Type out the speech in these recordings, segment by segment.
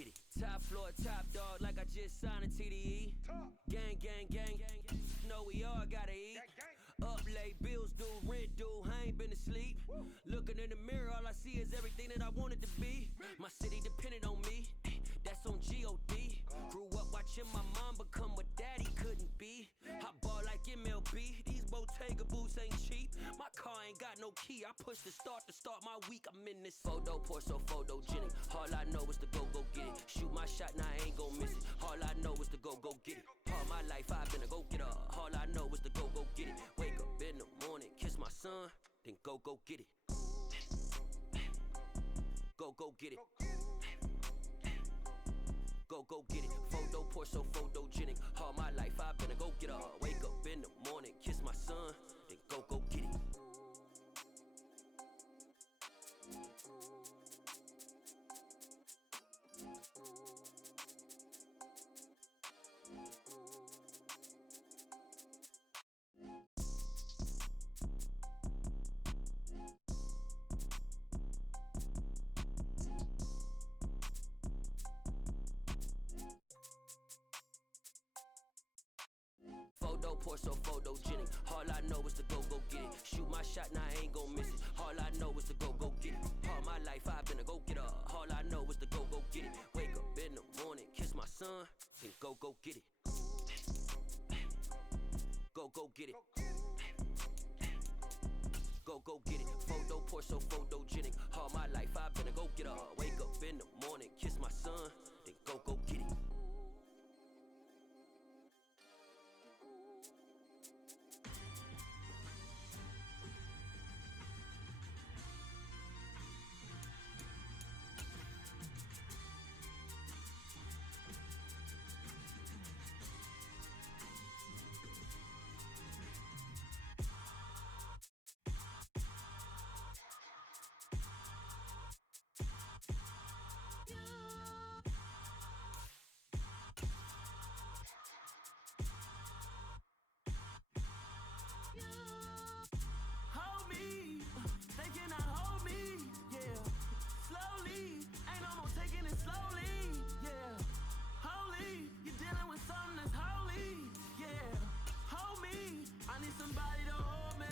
get it. Top floor, top dog, like I just signed a TDE. Gang, gang, gang, gang. Know we all gotta eat. Up late, bills due, rent due, I ain't been asleep. Looking in the mirror, all I see is everything that I wanted to be. My city depended on me, that's on G.O.D. Grew up watching my mom become what daddy couldn't be. I ball like MLB, these Bottega boots ain't cheap. My car ain't got no key, I push the start to start my week. I'm in this photo, pour so photogenic. All I know is to go get it. Shoot my shot, now I ain't gon' miss it. All I know is to go get it. All my life I've been a go-getter. All I know is to go get it. Wake up in the morning, kiss my son, then go get it. Go get it. Go get it. Photo pour so photogenic. All my life I've been a go-getter. Wake up in the morning, kiss my son, then go get it. Photo pour so photogenic. All I know is to go get it. Shoot my shot, now I ain't gon' miss it. All I know is to go get it. All my life I've been a go-getter. All I know is to go get it. Wake up in the morning, kiss my son, then go get it. Go get it. Go get it. Photo pour so photogenic. All my life I've been a go-getter. Wake up in the morning, kiss my son, then go get it. Hold me, they cannot hold me, yeah. Slowly, ain't no more taking it slowly, yeah. Holy, you're dealing with something that's holy, yeah. Hold me, I need somebody to hold me.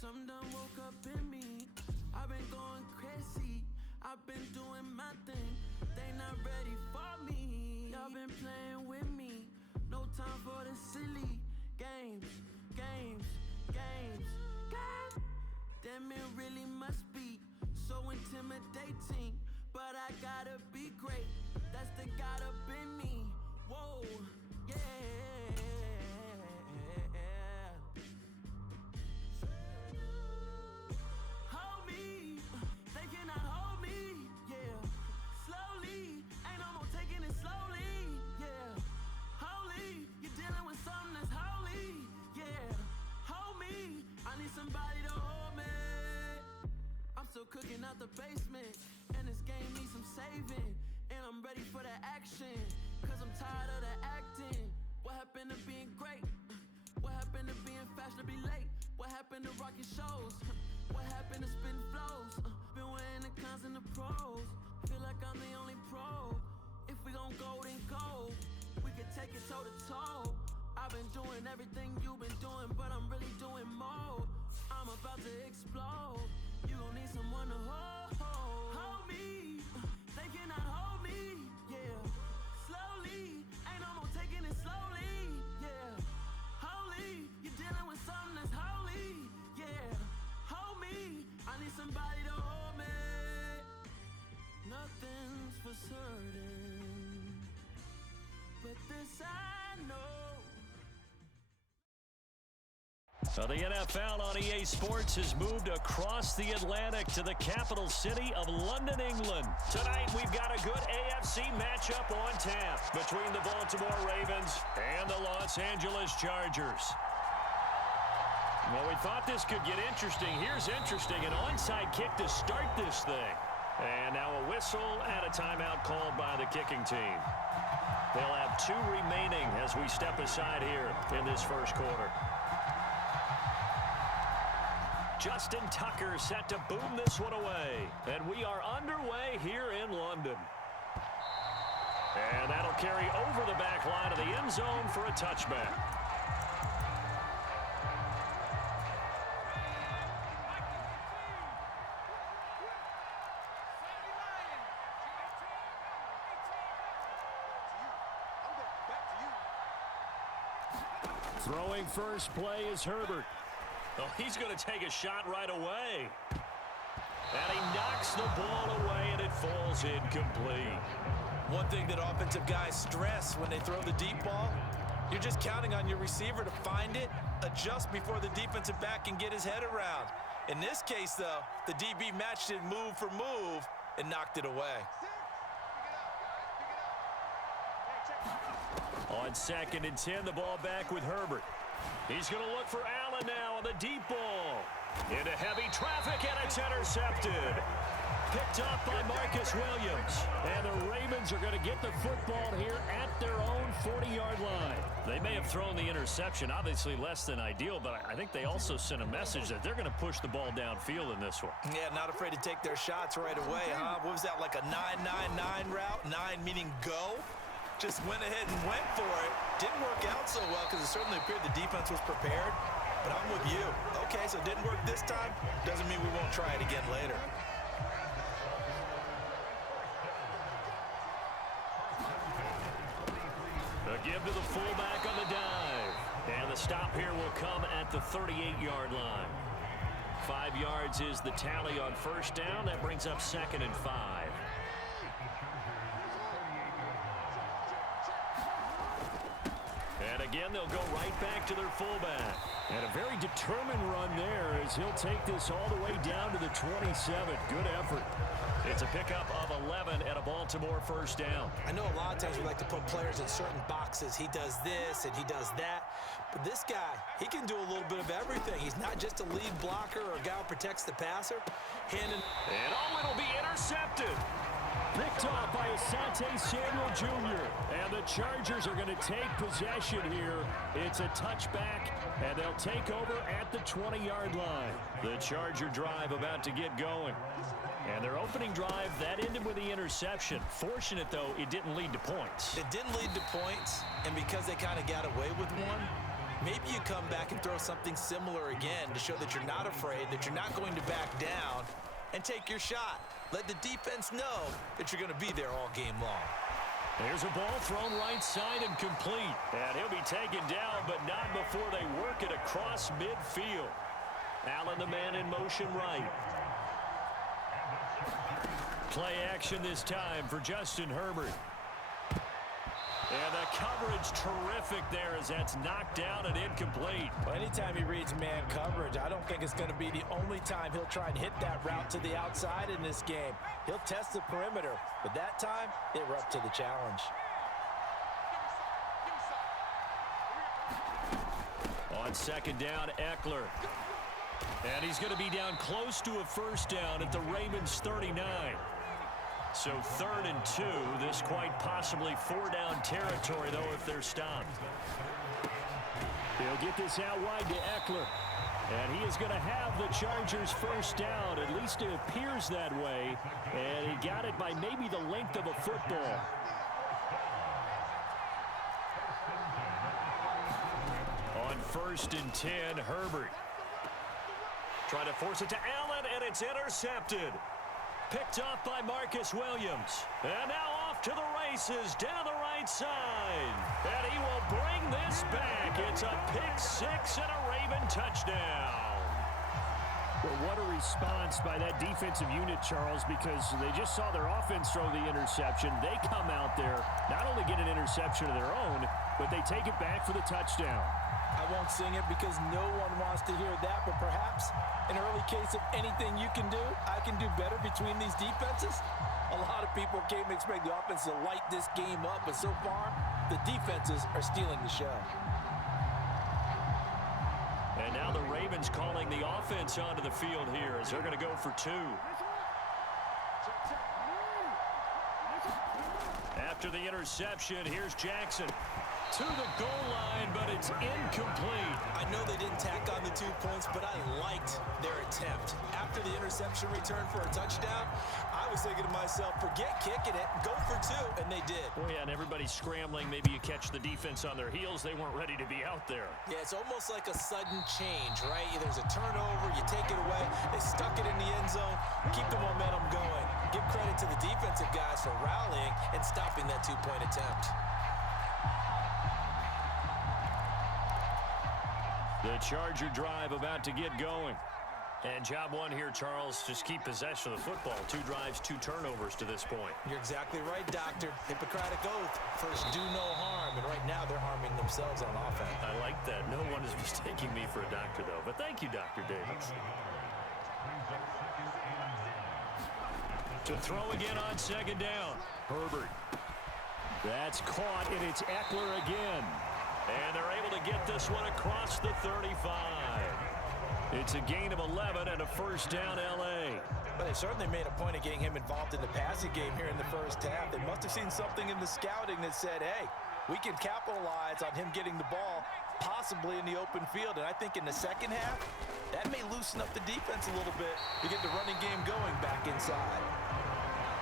Something done woke up in me. I've been going crazy, I've been doing my thing. They not ready for me. Y'all been playing with me. No time for the silly games. Damn, it really must be so intimidating. But I gotta be great. That's the God up in me. Whoa, yeah. Hold me, they cannot hold me, yeah. Slowly, ain't no more taking it slowly, yeah. Holy, you're dealing with something that's holy, yeah. Hold me, I need somebody to hold me. I'm still cooking out the basement, and this game needs some saving. And I'm ready for the action, cause I'm tired of the acting. What happened to being great? What happened to being fashionably late? What happened to rocking shows? What happened to spitting flows? Been wearing the cons and the pros. Feel like I'm the only pro. If we gon' go, then go. We can take it toe to toe. I've been doing everything you've been doing, but I'm really doing more. I'm about to explode. You gon' need someone to hold me. They cannot hold me, yeah. Slowly, ain't no more taking it slowly, yeah. Holy, you're dealing with something that's holy, yeah. Hold me, I need somebody to hold me. Nothing's for certain, but this I know. So the NFL on EA Sports has moved across the Atlantic to the capital city of London, England. Tonight, we've got a good AFC matchup on tap between the Baltimore Ravens and the Los Angeles Chargers. Well, we thought this could get interesting. Here's interesting. An onside kick to start this thing. And now a whistle and a timeout called by the kicking team. They'll have 2 remaining as we step aside here in this first quarter. Justin Tucker set to boom this one away. And we are underway here in London. And that'll carry over the back line of the end zone for a touchback. Throwing first play is Herbert. Oh, he's going to take a shot right away. And he knocks the ball away, and it falls incomplete. One thing that offensive guys stress when they throw the deep ball, you're just counting on your receiver to find it, adjust before the defensive back can get his head around. In this case, though, the DB matched it move for move and knocked it away. On 2nd and 10, the ball back with Herbert. He's going to look for Allen now on the deep ball. Into heavy traffic, and it's intercepted. Picked up by Marcus Williams. And the Ravens are going to get the football here at their own 40-yard line. They may have thrown the interception, obviously less than ideal, but I think they also sent a message that they're going to push the ball downfield in this one. Yeah, not afraid to take their shots right away, huh? What was that, like a 9-9-9 route? 9 meaning go? Just went ahead and went for it. Didn't work out so well because it certainly appeared the defense was prepared. But I'm with you. Okay, so it didn't work this time. Doesn't mean we won't try it again later. A give to the fullback on the dive. And the stop here will come at the 38-yard line. 5 yards is the tally on first down. That brings up 2nd and 5. And again, they'll go right back to their fullback. And a very determined run there as he'll take this all the way down to the 27. Good effort. It's a pickup of 11 and a Baltimore first down. I know a lot of times we like to put players in certain boxes. He does this and he does that. But this guy, he can do a little bit of everything. He's not just a lead blocker or a guy who protects the passer. And it'll be intercepted. Picked off by Asante Samuel Jr. And the Chargers are going to take possession here. It's a touchback, and they'll take over at the 20-yard line. The Charger drive about to get going. And their opening drive, that ended with the interception. Fortunate, though, it didn't lead to points. It didn't lead to points, and because they kind of got away with one, maybe you come back and throw something similar again to show that you're not afraid, that you're not going to back down, and take your shot. Let the defense know that you're going to be there all game long. There's a ball thrown right side and complete. And he'll be taken down, but not before they work it across midfield. Allen, the man in motion right. Play action this time for Justin Herbert. And the coverage terrific there as that's knocked down and incomplete. Well, anytime he reads man coverage, I don't think it's going to be the only time he'll try and hit that route to the outside in this game. He'll test the perimeter, but that time, they were up to the challenge. On 2nd down, Eckler. And he's going to be down close to a first down at the Ravens 39. So 3rd and 2, this quite possibly 4-down territory, though, if they're stopped. He'll get this out wide to Eckler. And he is going to have the Chargers first down. At least it appears that way. And he got it by maybe the length of a football. On 1st and 10, Herbert. Trying to force it to Allen, and it's intercepted. Picked off by Marcus Williams. And now off to the races, down the right side. And he will bring this back. It's a pick-6 and a Raven touchdown. Well, what a response by that defensive unit, Charles, because they just saw their offense throw the interception. They come out there, not only get an interception of their own, but they take it back for the touchdown. I won't sing it because no one wants to hear that, but perhaps an early case of anything you can do, I can do better between these defenses. A lot of people came to expect the offense to light this game up, but so far, the defenses are stealing the show. And now the Ravens calling the offense onto the field here as they're going to go for 2. After the interception, here's Jackson to the goal line, but it's incomplete. I know they didn't tack on the 2 points, but I liked their attempt. After the interception return for a touchdown, I was thinking to myself, forget kicking it, go for 2, and they did. Well, yeah, and everybody's scrambling. Maybe you catch the defense on their heels. They weren't ready to be out there. Yeah, it's almost like a sudden change, right? There's a turnover, you take it away, they stuck it in the end zone, keep the momentum going. Give credit to the defensive guys for rallying and stopping that 2-point attempt. The Charger drive about to get going. And job one here, Charles, just keep possession of the football. 2 drives, 2 turnovers to this point. You're exactly right, Doctor. Hippocratic oath. First, do no harm. And right now, they're harming themselves on offense. I like that. No one is mistaking me for a doctor, though. But thank you, Dr. Davis. To throw again on 2nd down. Herbert. That's caught, and it's Eckler again. And they're able to get this one across the 35. It's a gain of 11 and a first down, L.A. But they certainly made a point of getting him involved in the passing game here in the first half. They must have seen something in the scouting that said, hey, we can capitalize on him getting the ball possibly in the open field. And I think in the second half, that may loosen up the defense a little bit to get the running game going back inside.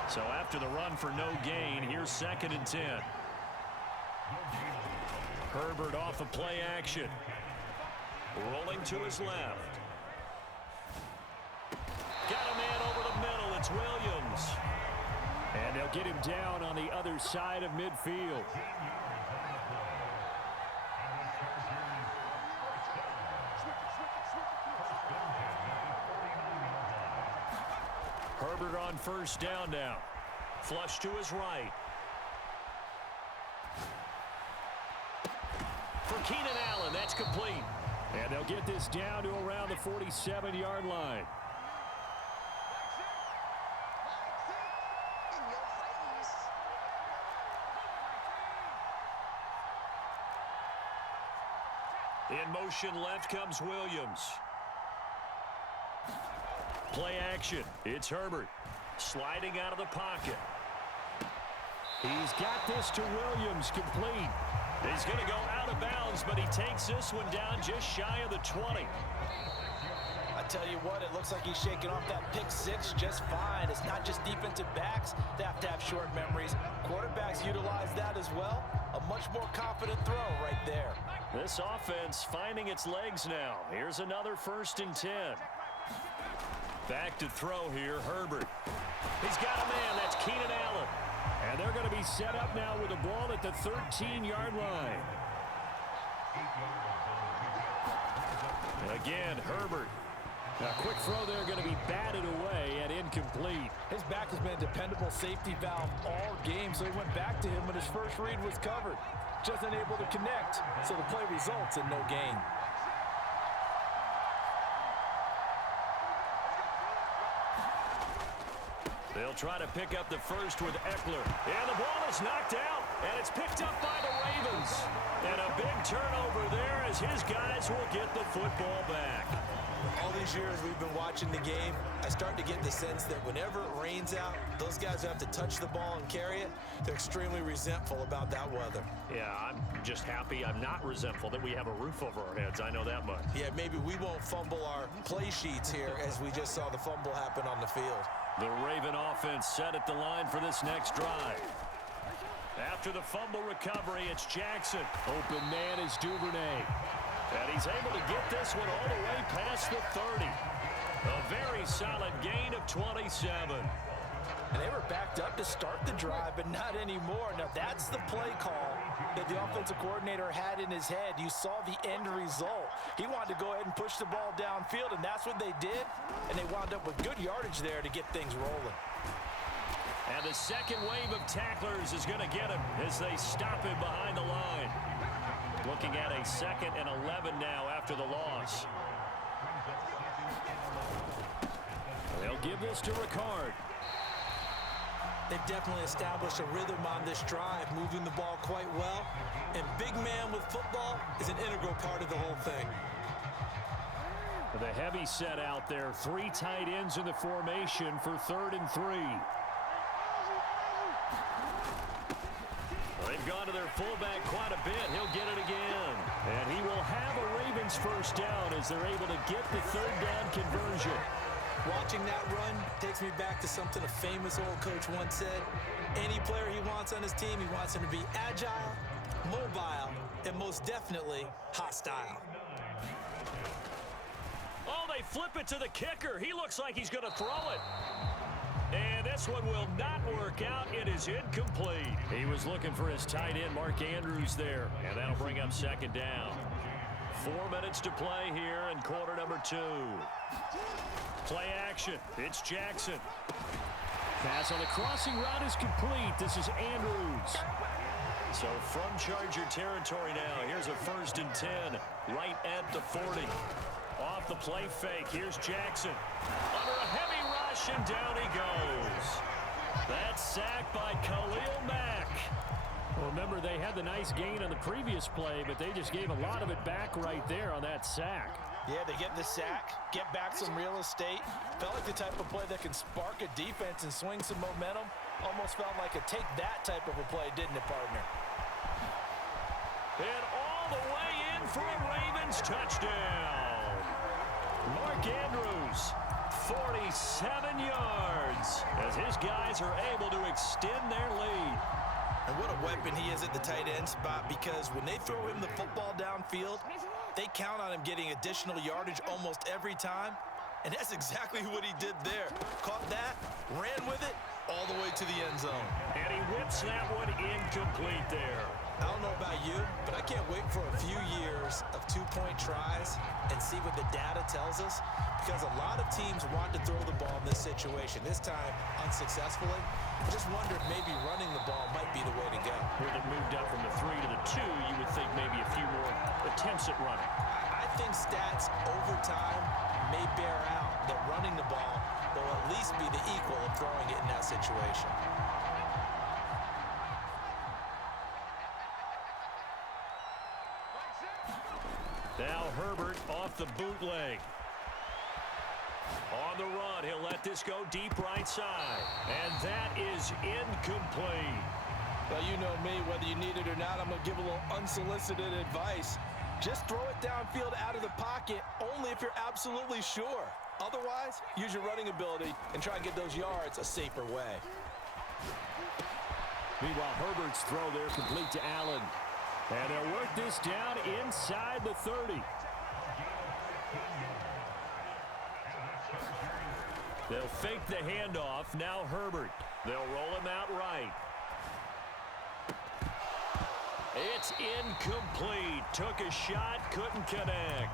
So after the run for no gain, here's 2nd and 10. Herbert off of play action. Rolling to his left. Got a man over the middle. It's Williams. And they'll get him down on the other side of midfield. Herbert on first down now. Flush to his right. For Keenan Allen, that's complete. And they'll get this down to around the 47-yard line. In motion left comes Williams. Play action. It's Herbert. Sliding out of the pocket. He's got this to Williams, complete. He's going to go out of bounds, but he takes this one down just shy of the 20. I tell you what, it looks like he's shaking off that pick 6 just fine. It's not just defensive backs that have to have short memories. Quarterbacks utilize that as well. A much more confident throw right there. This offense finding its legs now. Here's another 1st and 10. Back to throw here, Herbert. He's got a man. That's Keenan Allen. And they're going to be set up now with the ball at the 13-yard line. Again, Herbert. A quick throw there going to be batted away and incomplete. His back has been a dependable safety valve all game, so he went back to him when his first read was covered. Just unable to connect, so the play results in no gain. They'll try to pick up the first with Eckler. And the ball is knocked out, and it's picked up by the Ravens. And a big turnover there as his guys will get the football back. All these years we've been watching the game, I start to get the sense that whenever it rains out, those guys who have to touch the ball and carry it, they're extremely resentful about that weather. Yeah, I'm just happy I'm not resentful that we have a roof over our heads. I know that much. Yeah, maybe we won't fumble our play sheets here as we just saw the fumble happen on the field. The Raven offense set at the line for this next drive. After the fumble recovery, it's Jackson. Open man is Duvernay. And he's able to get this one all the way past the 30. A very solid gain of 27. And they were backed up to start the drive, but not anymore. Now, that's the play call that the offensive coordinator had in his head. You saw the end result. He wanted to go ahead and push the ball downfield, and that's what they did. And they wound up with good yardage there to get things rolling. And the second wave of tacklers is going to get him as they stop him behind the line. Looking at a 2nd and 11 now after the loss. They'll give this to Ricard. They've definitely established a rhythm on this drive, moving the ball quite well. And big man with football is an integral part of the whole thing. The heavy set out there. 3 tight ends in the formation for 3rd and 3. They've gone to their fullback quite a bit. He'll get it again. And he will have a Ravens first down as they're able to get the third down conversion. Watching that run takes me back to something a famous old coach once said. Any player he wants on his team, he wants him to be agile, mobile, and most definitely hostile. Oh, they flip it to the kicker. He looks like he's going to throw it. And this one will not work out. It is incomplete. He was looking for his tight end, Mark Andrews, there. And that'll bring up second down. 4 minutes to play here in quarter number 2. Play action. It's Jackson. Pass on the crossing route is complete. This is Andrews. So from Charger territory now, here's a 1st and 10 right at the 40. Off the play fake, here's Jackson. Under a heavy rush, and down he goes. That's sacked by Khalil Mack. Well, remember, they had the nice gain on the previous play, but they just gave a lot of it back right there on that sack. Yeah, they get the sack, get back some real estate. Felt like the type of play that can spark a defense and swing some momentum. Almost felt like a take that type of a play, didn't it, partner? And all the way in for a Ravens touchdown. Mark Andrews, 47 yards, as his guys are able to extend their lead. And what a weapon he is at the tight end spot, because when they throw him the football downfield, they count on him getting additional yardage almost every time. And that's exactly what he did there. Caught that, ran with it, all the way to the end zone. And he whips that one incomplete there. I don't know about you, but I can't wait for a few years of two-point tries and see what the data tells us, because a lot of teams want to throw the ball in this situation, this time unsuccessfully. I just wonder if maybe running the ball might be the way to go. With it moved up from the 3 to the 2, you would think maybe a few more attempts at running. I think stats over time may bear out that running the ball will at least be the equal of throwing it in that situation. Now Herbert off the bootleg. On the run, he'll let this go deep right side. And that is incomplete. Well, you know me, whether you need it or not, I'm going to give a little unsolicited advice. Just throw it downfield out of the pocket only if you're absolutely sure. Otherwise, use your running ability and try and get those yards a safer way. Meanwhile, Herbert's throw there complete to Allen. And they'll work this down inside the 30. They'll fake the handoff. Now Herbert. They'll roll him out right. It's incomplete. Took a shot, couldn't connect.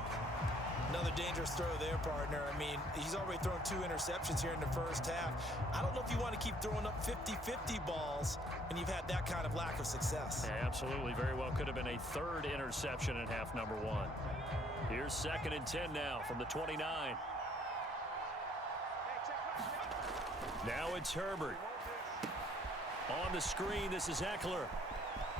Another dangerous throw there, partner. I mean, he's already thrown 2 interceptions here in the first half. I don't know if you want to keep throwing up 50-50 balls when you've had that kind of lack of success. Yeah, absolutely. Very well could have been a 3rd interception in half number 1. Here's 2nd and 10 now from the 29. Now it's Herbert. On the screen, this is Eckler.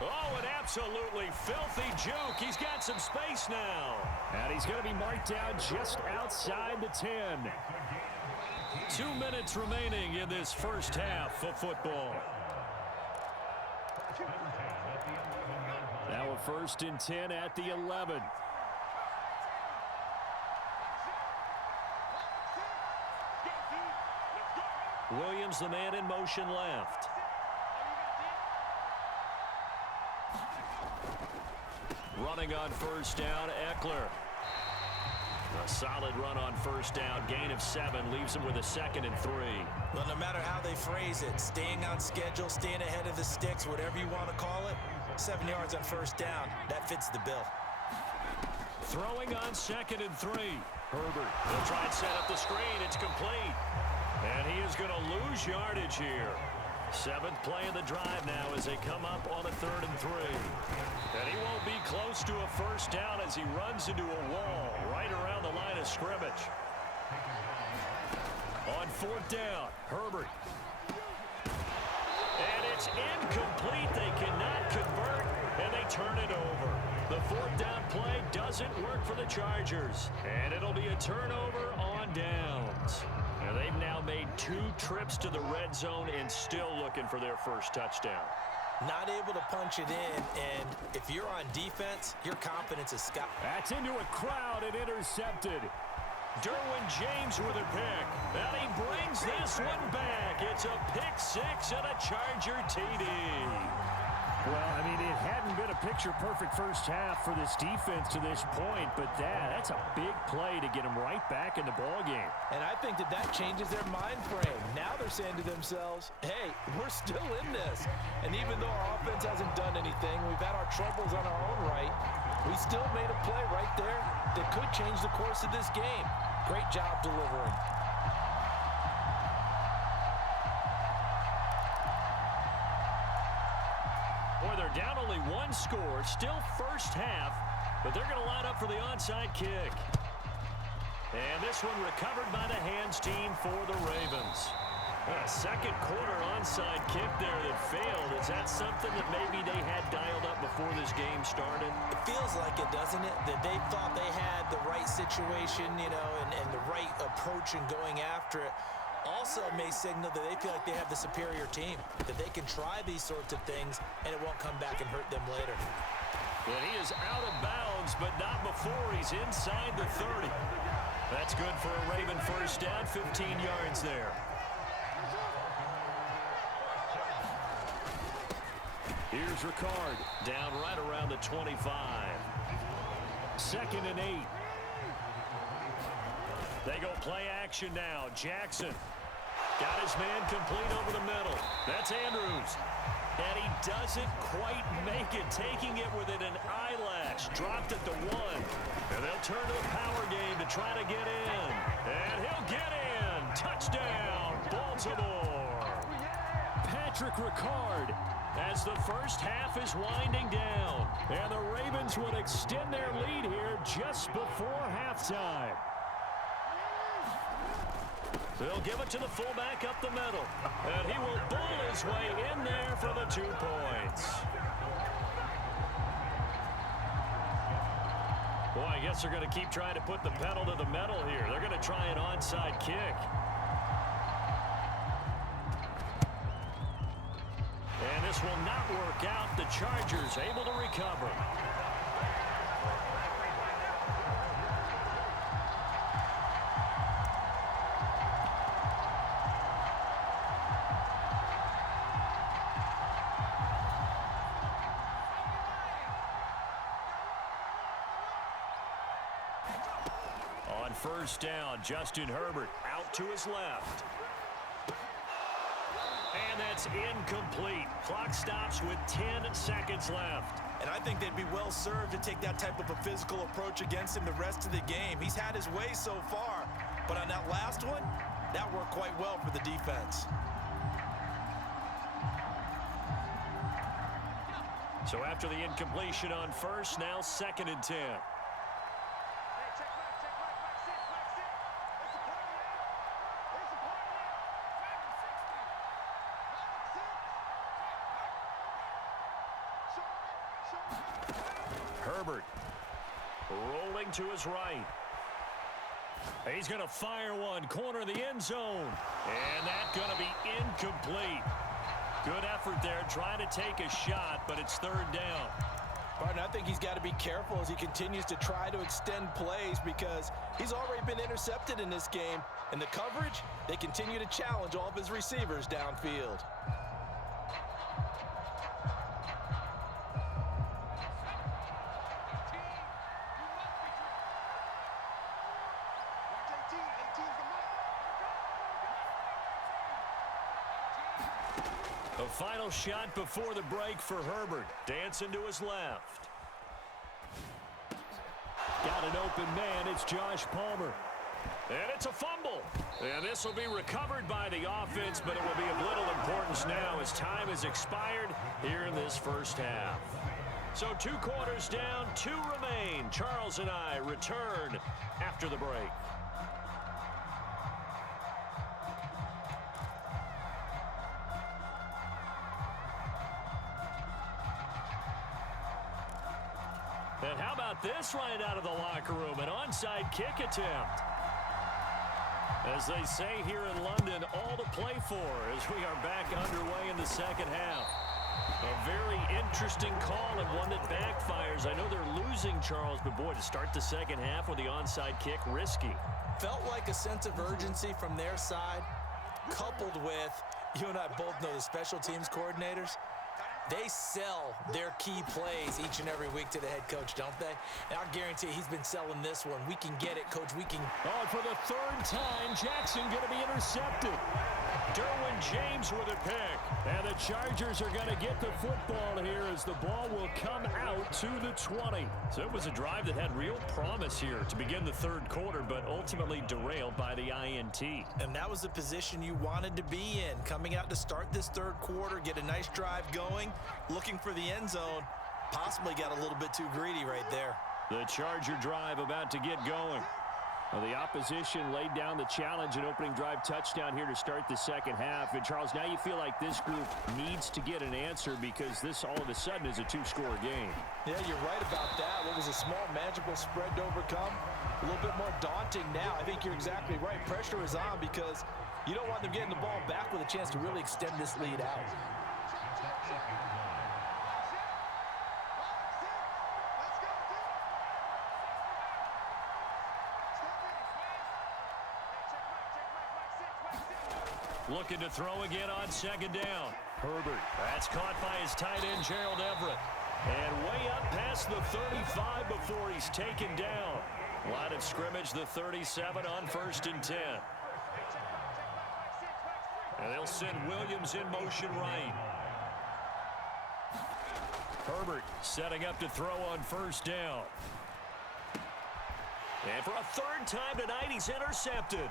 Oh, an absolutely filthy juke. He's got some space now. And he's going to be marked down just outside the 10. 2 minutes remaining in this first half of football. Now a 1st and 10 at the 11. Williams, the man in motion left. Running on 1st down, Eckler. A solid run on 1st down. Gain of 7 leaves him with a 2nd and 3. Well, no matter how they phrase it, staying on schedule, staying ahead of the sticks, whatever you want to call it, 7 yards on 1st down, that fits the bill. Throwing on 2nd and 3. Herbert. They'll try and set up the screen. It's complete. And he is going to lose yardage here. 7th play of the drive now as they come up on a 3rd and 3. And he won't be close to a 1st down as he runs into a wall right around the line of scrimmage. On 4th down, Herbert. And it's incomplete. They cannot convert, and they turn it over. The 4th down play doesn't work for the Chargers. And it'll be a turnover on downs. And they've now made 2 trips to the red zone and still looking for their first touchdown. not able to punch it in, and if you're on defense, your confidence is sky. That's into a crowd and intercepted. Derwin James with a pick. And he brings this one back. It's a pick six and a Charger TD. Well, I mean, it hadn't been a picture-perfect first half for this defense to this point, but that's a big play to get them right back in the ballgame. And I think that changes their mind frame. Now they're saying to themselves, hey, we're still in this. And even though our offense hasn't done anything, we've had our troubles on our own right, we still made a play right there that could change the course of this game. Great job delivering. Boy, they're down only one score, still first half, but they're going to line up for the onside kick. And this one recovered by the hands team for the Ravens. A second quarter onside kick there that failed. Is that something that maybe they had dialed up before this game started? It feels like it, doesn't it? That they thought they had the right situation, you know, and the right approach in going after it. Also may signal that they feel like they have the superior team, that they can try these sorts of things and it won't come back and hurt them later. Well, he is out of bounds, but not before he's inside the 30. That's good for a Raven first down, 15 yards there. Here's Ricard, down right around the 25. 2nd and 8. They go play action now. Jackson got his man complete over the middle. That's Andrews. And he doesn't quite make it, taking it within an eyelash. Dropped it to 1. And they'll turn to the power game to try to get in. And he'll get in. Touchdown, Baltimore. Patrick Ricard. As the first half is winding down. And the Ravens would extend their lead here just before halftime. They'll give it to the fullback up the middle. And he will bull his way in there for the 2 points. Boy, I guess they're going to keep trying to put the pedal to the metal here. They're going to try an onside kick. And this will not work out. The Chargers able to recover. On first down, Justin Herbert out to his left. And that's incomplete. Clock stops with 10 seconds left. And I think they'd be well served to take that type of a physical approach against him the rest of the game. He's had his way so far, but on that last one, that worked quite well for the defense. So after the incompletion on first, now 2nd and 10. Herbert rolling to his right. He's going to fire one, corner of the end zone. And that's going to be incomplete. Good effort there, trying to take a shot, but it's 3rd down. Barton, I think he's got to be careful as he continues to try to extend plays because he's already been intercepted in this game. And the coverage, they continue to challenge all of his receivers downfield. The final shot before the break for Herbert. Dancing to his left. Got an open man. It's Josh Palmer. And it's a fumble. And this will be recovered by the offense, but it will be of little importance now as time has expired here in this first half. So 2 quarters down, 2 remain. Charles and I return after the break. And how about this right out of the locker room? An onside kick attempt. As they say here in London, all to play for as we are back underway in the second half. A very interesting call and one that backfires. I know they're losing, Charles, but boy, to start the second half with the onside kick, risky. Felt like a sense of urgency from their side, coupled with, you and I both know the special teams coordinators, they sell their key plays each and every week to the head coach, don't they? And I guarantee he's been selling this one. We can get it, coach. We can. Oh, for the third time, Jackson going to be intercepted. Derwin James with a pick. And the Chargers are going to get the football here as the ball will come out to the 20. So it was a drive that had real promise here to begin the third quarter, but ultimately derailed by the INT. And that was the position you wanted to be in. Coming out to start this third quarter, get a nice drive going, looking for the end zone. Possibly got a little bit too greedy right there. The Charger drive about to get going. Well, the opposition laid down the challenge, an opening drive touchdown here to start the second half. And, Charles, now you feel like this group needs to get an answer because this all of a sudden is a two-score game. Yeah, you're right about that. What was a small, manageable spread to overcome? A little bit more daunting now. I think you're exactly right. Pressure is on because you don't want them getting the ball back with a chance to really extend this lead out. Looking to throw again on second down. Herbert. That's caught by his tight end, Gerald Everett. And way up past the 35 before he's taken down. Line of scrimmage, the 37 on 1st and 10. And they'll send Williams in motion right. Herbert setting up to throw on 1st down. And for a third time tonight, he's intercepted.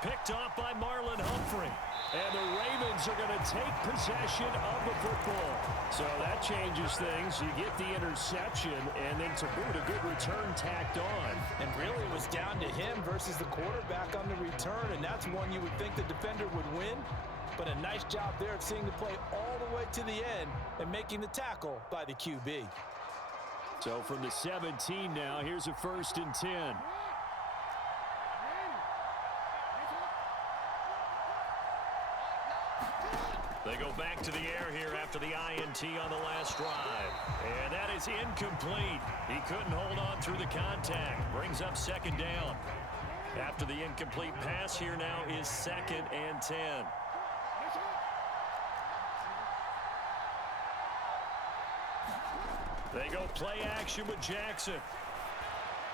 Picked off by Marlon Humphrey. And the Ravens are going to take possession of the football. So that changes things. You get the interception, and then to boot, a good return tacked on. And really it was down to him versus the quarterback on the return, and that's one you would think the defender would win. But a nice job there of seeing the play all the way to the end and making the tackle by the QB. So from the 17 now, here's a 1st and 10. They go back to the air here after the INT on the last drive. And that is incomplete. He couldn't hold on through the contact. Brings up second down. After the incomplete pass, here now is 2nd and 10. They go play action with Jackson.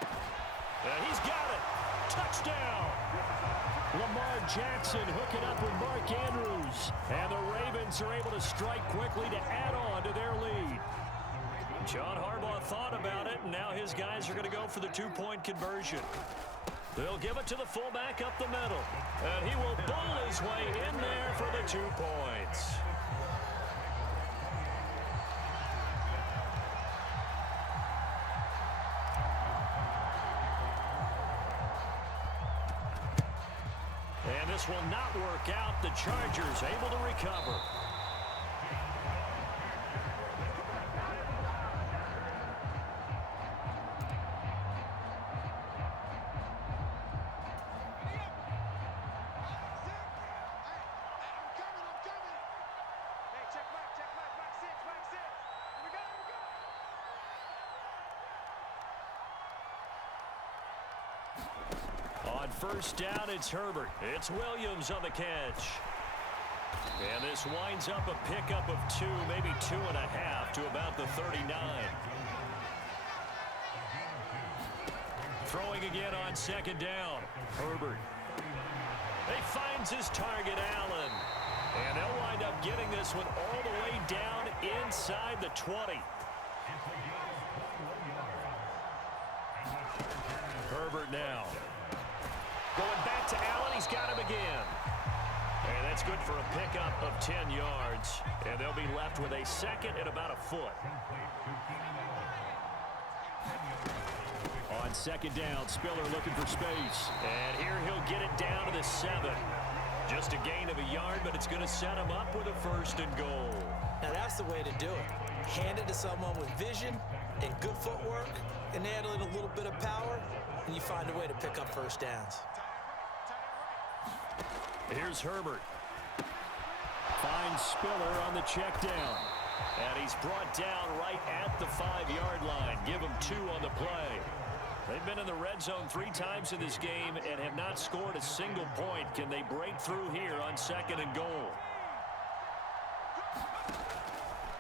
And he's got it. Touchdown. Lamar Jackson hooking up with Mark Andrews. And the Ravens are able to strike quickly to add on to their lead. John Harbaugh thought about it, and now his guys are going to go for the two-point conversion. They'll give it to the fullback up the middle. And he will bowl his way in there for the 2 points. And this will not work out. The Chargers able to recover. On 1st down, it's Herbert. It's Williams on the catch. And this winds up a pickup of 2, maybe 2.5 to about the 39. Throwing again on 2nd down. Herbert. He finds his target, Allen. And they'll wind up getting this one all the way down inside the 20. Herbert now. Going back to Allen, he's got him again. And that's good for a pickup of 10 yards. And they'll be left with a 2nd and about a foot. On 2nd down, Spiller looking for space. And here he'll get it down to the 7. Just a gain of a yard, but it's going to set him up with a 1st and goal. Now that's the way to do it. Hand it to someone with vision and good footwork, and add in a little bit of power, and you find a way to pick up 1st downs. Here's Herbert. Finds Spiller on the check down. And he's brought down right at the 5-yard line. Give him 2 on the play. They've been in the red zone 3 times in this game and have not scored a single point. Can they break through here on 2nd and goal?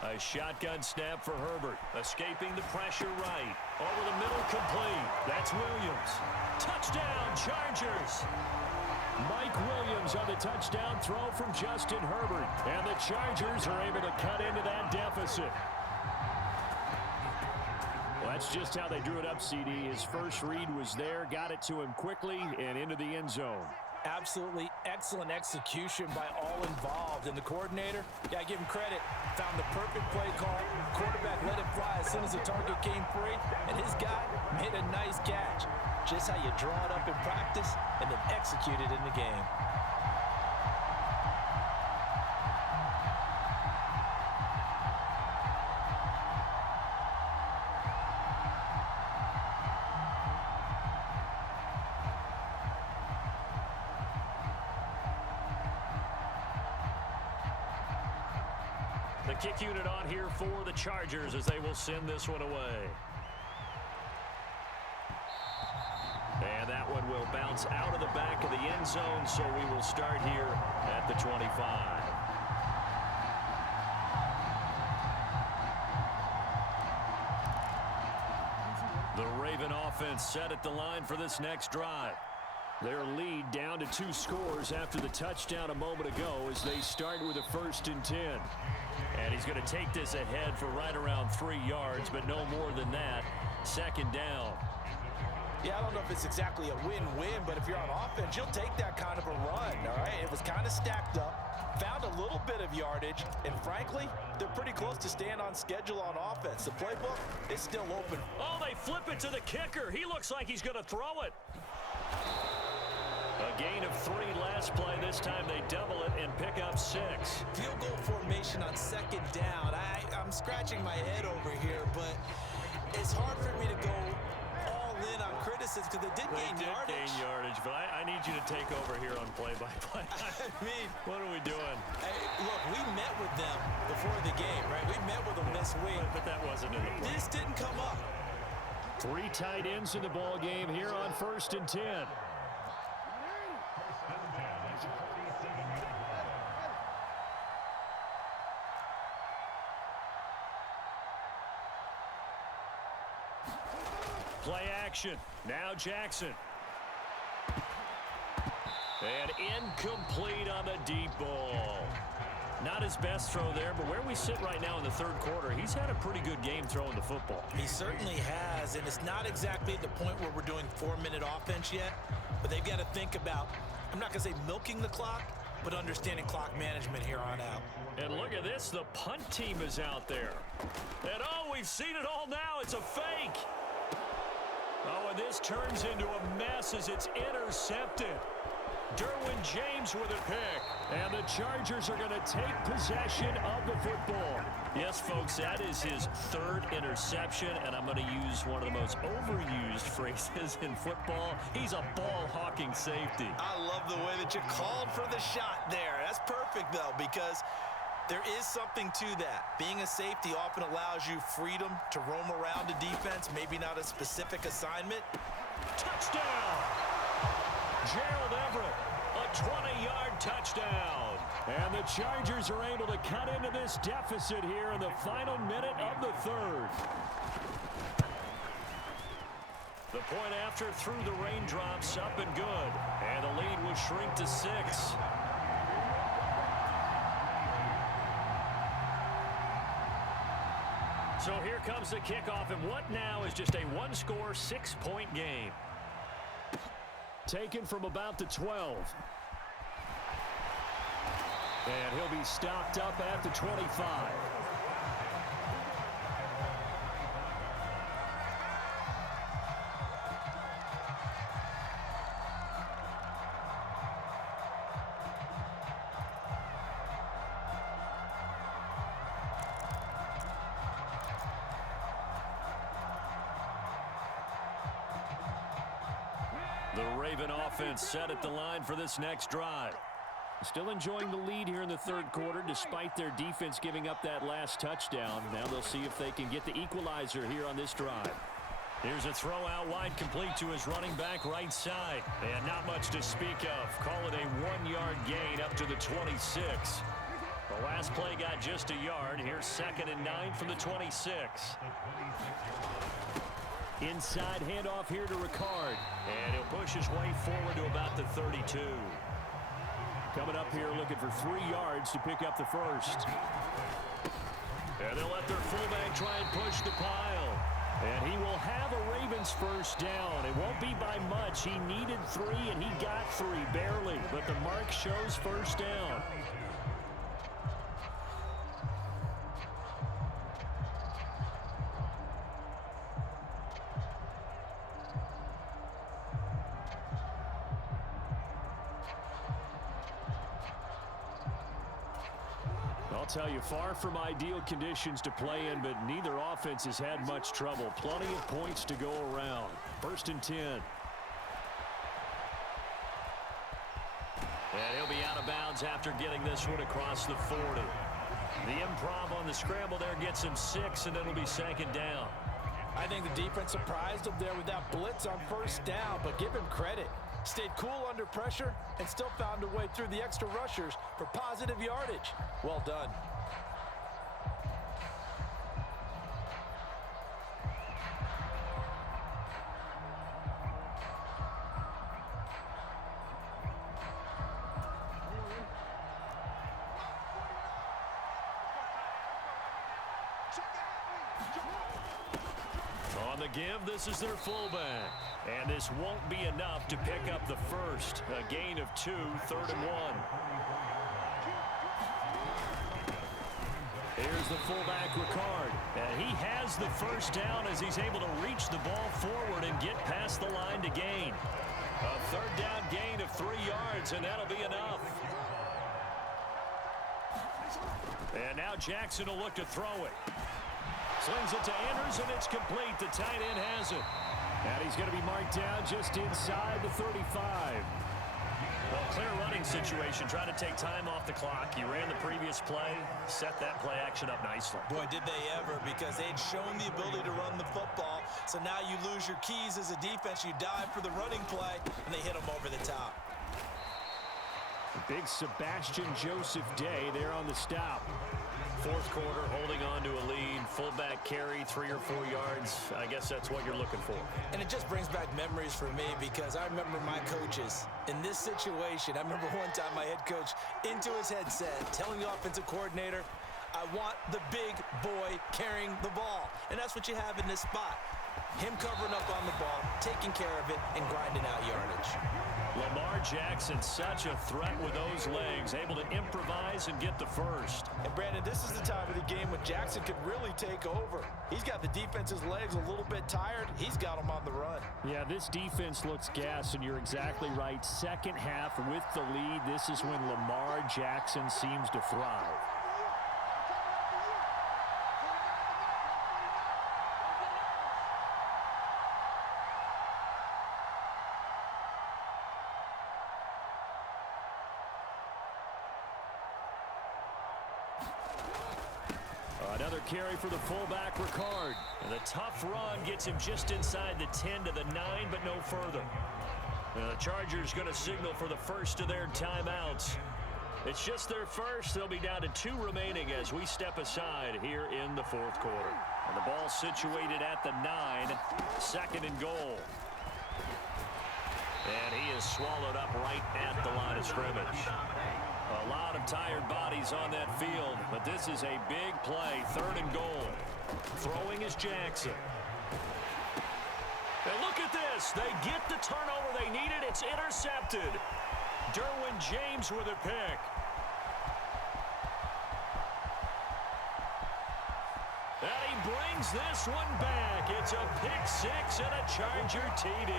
A shotgun snap for Herbert. Escaping the pressure right. Over the middle, complete. That's Williams. Touchdown, Chargers. Mike Williams on the touchdown throw from Justin Herbert. And the Chargers are able to cut into that deficit. Well, that's just how they drew it up, CD. His first read was there, got it to him quickly, and into the end zone. Absolutely excellent execution by all involved. And the coordinator, yeah, I give him credit, found the perfect play call. Quarterback let it fly as soon as the target came free, and his guy made a nice catch. Just how you draw it up in practice and then execute it in the game. The kick unit on here for the Chargers as they will send this one away. And that one will bounce out of the back of the end zone, so we will start here at the 25. The Raven offense set at the line for this next drive. Their lead down to 2 scores after the touchdown a moment ago as they start with a 1st and 10. And he's going to take this ahead for right around 3 yards, but no more than that. 2nd down. Yeah, I don't know if it's exactly a win-win, but if you're on offense, you'll take that kind of a run, all right? It was kind of stacked up, found a little bit of yardage, and frankly, they're pretty close to staying on schedule on offense. The playbook is still open. Oh, they flip it to the kicker. He looks like he's going to throw it. A gain of 3 last play. This time they double it and pick up 6. Field goal formation on 2nd down. I'm scratching my head over here, but it's hard for me to go all in on criticism because they did gain yardage. But I need you to take over here on play-by-play. I mean, what are we doing? Hey, look, we met with them before the game, right? We met with them this week. But that wasn't in the play. This didn't come up. 3 tight ends in the ball game here on 1st and 10. Play action. Now Jackson. And incomplete on the deep ball. Not his best throw there, but where we sit right now in the 3rd quarter, he's had a pretty good game throwing the football. He certainly has, and it's not exactly at the point where we're doing 4-minute offense yet, but they've got to think about, I'm not going to say milking the clock, but understanding clock management here on out. And look at this, the punt team is out there. And oh, we've seen it all now, it's a fake. Oh, and this turns into a mess as it's intercepted. Derwin James with a pick. And the Chargers are going to take possession of the football. Yes, folks, that is his 3rd interception, and I'm going to use one of the most overused phrases in football. He's a ball-hawking safety. I love the way that you called for the shot there. That's perfect, though, because there is something to that. Being a safety often allows you freedom to roam around a defense, maybe not a specific assignment. Touchdown! Gerald Everett, a 20-yard touchdown. And the Chargers are able to cut into this deficit here in the final minute of the 3rd. The point after through the raindrops, up and good. And the lead will shrink to 6. So here comes the kickoff, and what now is just a 1-score, 6-point game. Taken from about the 12. And he'll be stopped up at the 25. The Raven offense set at the line for this next drive. Still enjoying the lead here in the third quarter despite their defense giving up that last touchdown. Now they'll see if they can get the equalizer here on this drive. Here's a throw out wide, complete to his running back right side. And not much to speak of. Call it a 1-yard gain up to the 26. The last play got just a yard. Here's 2nd and 9 from the 26. Inside handoff here to Ricard. And he'll push his way forward to about the 32. Coming up here looking for 3 yards to pick up the first. And they'll let their fullback try and push the pile. And he will have a Ravens first down. It won't be by much. He needed 3, and he got 3, barely. But the mark shows first down. I'll tell you, far from ideal conditions to play in, but neither offense has had much trouble. Plenty of points to go around. 1st and 10. And he'll be out of bounds after getting this one across the 40. The improv on the scramble there gets him 6, and it'll be 2nd down. I think the defense surprised him there with that blitz on first down, but give him credit. Stayed cool under pressure and still found a way through the extra rushers for positive yardage. Well done. On the give, this is their fullback. And this won't be enough to pick up the first. A gain of 2, 3rd and 1. Here's the fullback, Ricard. And he has the first down as he's able to reach the ball forward and get past the line to gain. A 3rd down gain of 3 yards, and that'll be enough. And now Jackson will look to throw it. Slings it to Andrews, and it's complete. The tight end has it. And he's going to be marked down just inside the 35. Well, clear running situation. Trying to take time off the clock. He ran the previous play, set that play action up nicely. Boy, did they ever, because they'd shown the ability to run the football. So now you lose your keys as a defense. You dive for the running play, and they hit him over the top. Big Sebastian Joseph Day there on the stop. 4th quarter, holding on to a lead. Fullback carry, 3 or 4 yards. I guess that's what you're looking for. And it just brings back memories for me, because I remember my coaches in this situation. I remember one time my head coach into his headset telling the offensive coordinator, I want the big boy carrying the ball. And that's what you have in this spot. Him covering up on the ball, taking care of it, and grinding out yardage. Lamar Jackson, such a threat with those legs, able to improvise and get the first. And Brandon, this is the time of the game when Jackson could really take over. He's got the defense's legs a little bit tired. He's got them on the run. Yeah, this defense looks gassed, and you're exactly right. 2nd half with the lead, this is when Lamar Jackson seems to thrive. Another carry for the fullback, Ricard. And the tough run gets him just inside the 10 to the 9, but no further. The Chargers going to signal for the first of their timeouts. It's just their first. They'll be down to 2 remaining as we step aside here in the 4th quarter. And the ball situated at the 9, 2nd and goal. And he is swallowed up right at the line of scrimmage. A lot of tired bodies on that field, but this is a big play. 3rd and goal. Throwing is Jackson. And look at this. They get the turnover they needed. It's intercepted. Derwin James with a pick. And he brings this one back. It's a pick 6 and a Charger TD.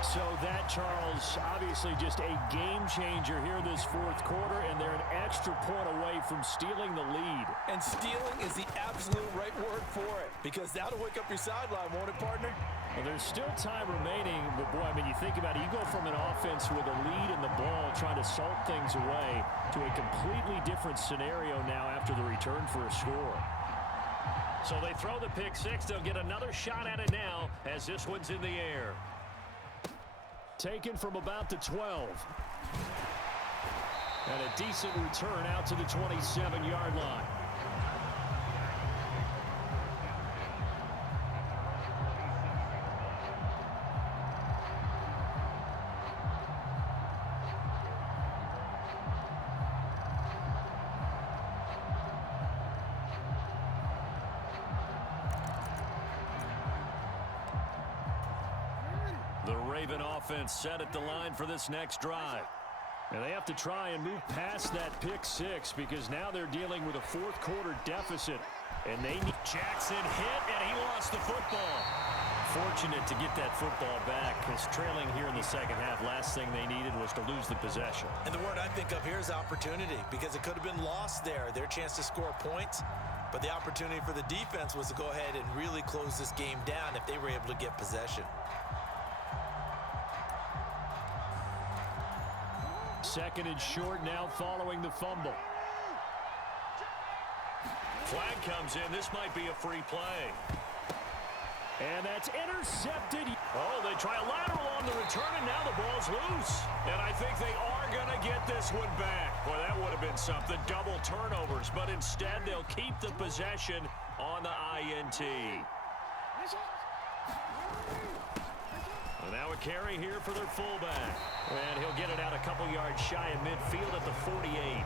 So that, Charles, obviously just a game changer here this fourth quarter, and they're an extra point away from stealing the lead. And stealing is the absolute right word for it, because that'll wake up your sideline, won't it, partner? Well, there's still time remaining, but boy, I mean, you think about it, you go from an offense with a lead in the ball trying to salt things away to a completely different scenario now after the return for a score. So they throw the pick six. They'll get another shot at it now as this one's in the air. Taken from about the 12. And a decent return out to the 27-yard line. The Raven offense set at the line for this next drive. And they have to try and move past that pick six because now they're dealing with a fourth quarter deficit. And they need Jackson hit, and he lost the football. Fortunate to get that football back because trailing here in the second half, last thing they needed was to lose the possession. And the word I think of here is opportunity, because it could have been lost there, their chance to score points. But the opportunity for the defense was to go ahead and really close this game down if they were able to get possession. Second and short now following the fumble. Flag comes in. This might be a free play. And that's intercepted. Oh, they try a lateral on the return, and now the ball's loose. And I think they are going to get this one back. Boy, that would have been something. Double turnovers, but instead they'll keep the possession on the INT. And now a carry here for their fullback. And he'll get it out a couple yards shy of midfield at the 48.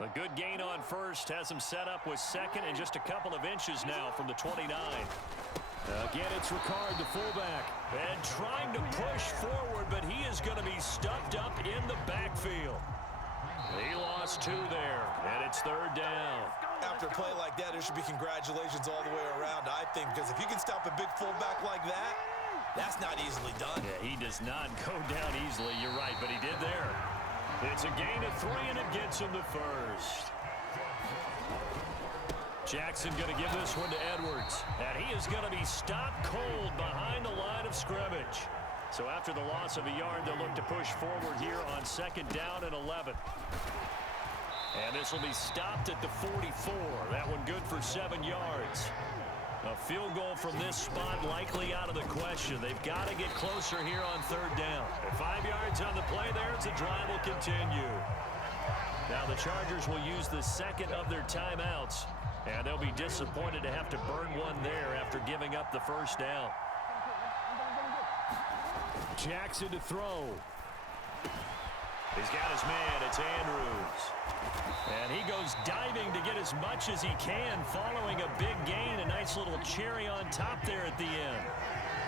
A good gain on first has him set up with second and just a couple of inches now from the 29. Again, it's Ricard, the fullback. And trying to push forward, but he is going to be stuffed up in the backfield. He lost two there, and it's third down. After a play like that, there should be congratulations all the way around, I think, because if you can stop a big fullback like that, that's not easily done. Yeah, he does not go down easily, you're right, but he did there. It's a gain of 3, and it gets him the first. Jackson going to give this one to Edwards. And he is going to be stopped cold behind the line of scrimmage. So after the loss of a yard, they'll look to push forward here on second down and 11. And this will be stopped at the 44. That one good for 7 yards. A field goal from this spot likely out of the question. They've got to get closer here on third down. At 5 yards on the play there, as the drive will continue. Now the Chargers will use the second of their timeouts, and they'll be disappointed to have to burn one there after giving up the first down. Jackson to throw. He's got his man. It's Andrews. And he goes diving to get as much as he can following a big gain. A nice little cherry on top there at the end.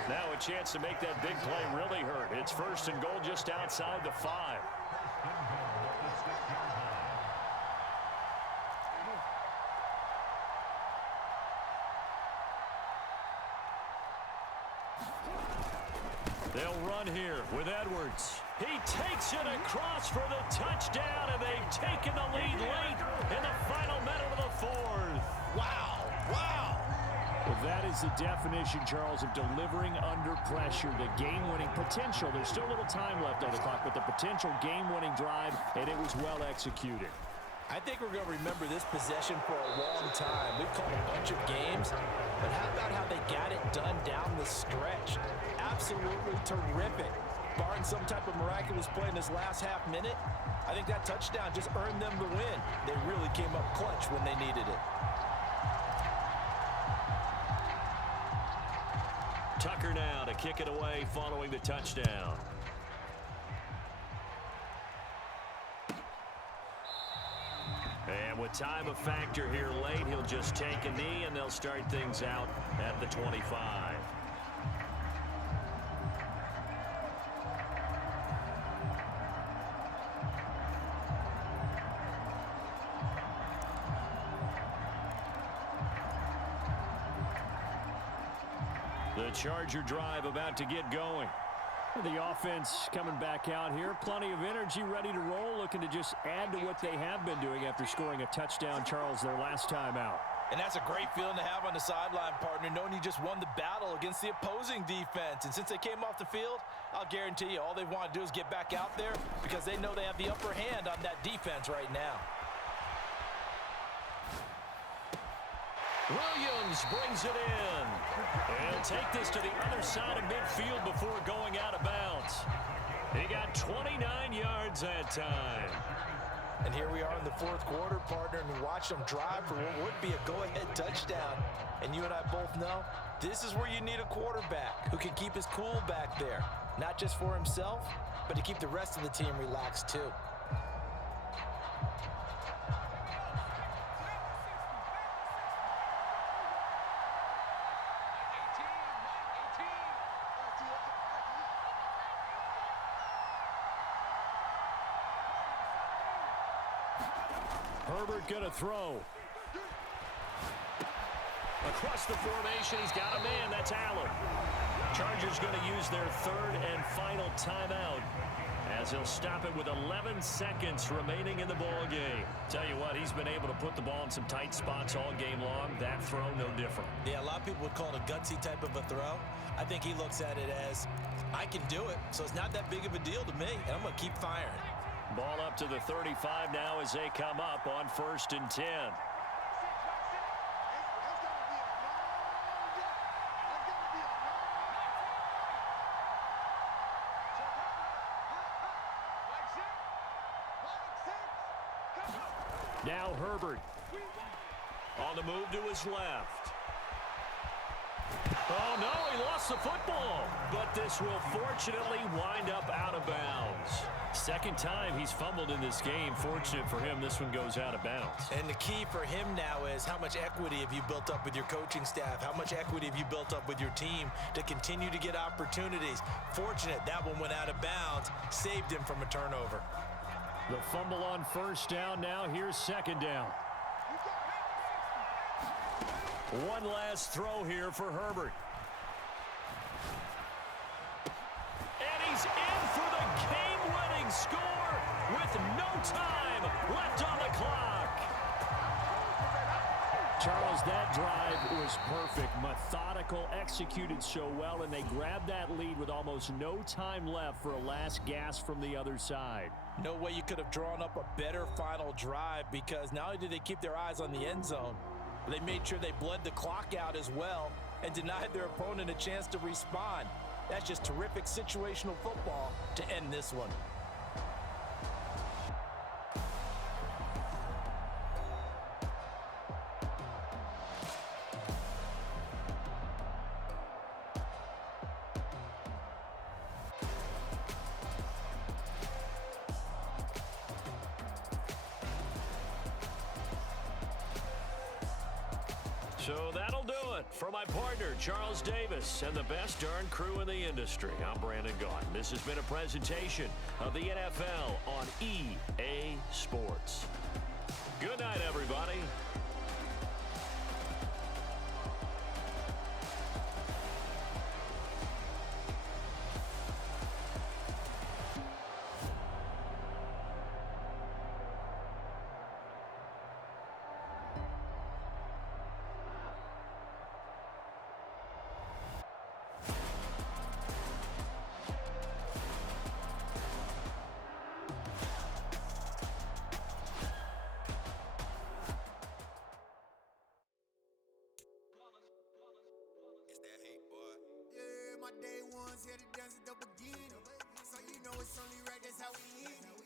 Now a chance to make that big play really hurt. It's first and goal just outside the 5. They'll run here with Edwards. He takes it across for the touchdown, and they've taken the lead late in the final minute of the fourth. Wow, wow. Well, that is the definition, Charles, of delivering under pressure. The game-winning potential. There's still a little time left on the clock, but the potential game-winning drive, and it was well executed. I think we're going to remember this possession for a long time. We've called a bunch of games, but how about how they got it done down the stretch? Absolutely terrific. Barring some type of miraculous play in this last half minute, I think that touchdown just earned them the win. They really came up clutch when they needed it. Tucker now to kick it away following the touchdown. And with time a factor here late, he'll just take a knee, and they'll start things out at the 25. The Charger drive about to get going. The offense coming back out here. Plenty of energy, ready to roll, looking to just add to what they have been doing after scoring a touchdown, Charles, their last time out. And that's a great feeling to have on the sideline, partner, knowing you just won the battle against the opposing defense. And since they came off the field, I'll guarantee you all they want to do is get back out there because they know they have the upper hand on that defense right now. Williams brings it in. He'll take this to the other side of midfield before going out of bounds. He got 29 yards that time. And here we are in the fourth quarter, partner, and watch them drive for what would be a go-ahead touchdown. And you and I both know this is where you need a quarterback who can keep his cool back there, not just for himself, but to keep the rest of the team relaxed too. Herbert going to throw. Across the formation, he's got a man. That's Allen. Chargers going to use their third and final timeout as he'll stop it with 11 seconds remaining in the ball game. Tell you what, he's been able to put the ball in some tight spots all game long. That throw, no different. Yeah, a lot of people would call it a gutsy type of a throw. I think he looks at it as, I can do it, so it's not that big of a deal to me, and I'm going to keep firing. Ball up to the 35 now as they come up on 1st and 10. Now Herbert. On the move to his left. Oh, no, he lost the football. But this will fortunately wind up out of bounds. Second time he's fumbled in this game. Fortunate for him, this one goes out of bounds. And the key for him now is how much equity have you built up with your coaching staff? How much equity have you built up with your team to continue to get opportunities? Fortunate that one went out of bounds, saved him from a turnover. The fumble on first down now. Here's second down. One last throw here for Herbert. And he's in for the game-winning score with no time left on the clock. Charles, that drive was perfect. Methodical, executed so well, and they grabbed that lead with almost no time left for a last gasp from the other side. No way you could have drawn up a better final drive because not only did they keep their eyes on the end zone, but they made sure they bled the clock out as well and denied their opponent a chance to respond. That's just terrific situational football to end this one. So that'll do it for my partner, Charles Davis, and the best darn crew in the industry. I'm Brandon Gaudin. This has been a presentation of the NFL on EA Sports. Good night, everybody. My day ones here to dance at the beginning. So you know it's only right, that's how we end it.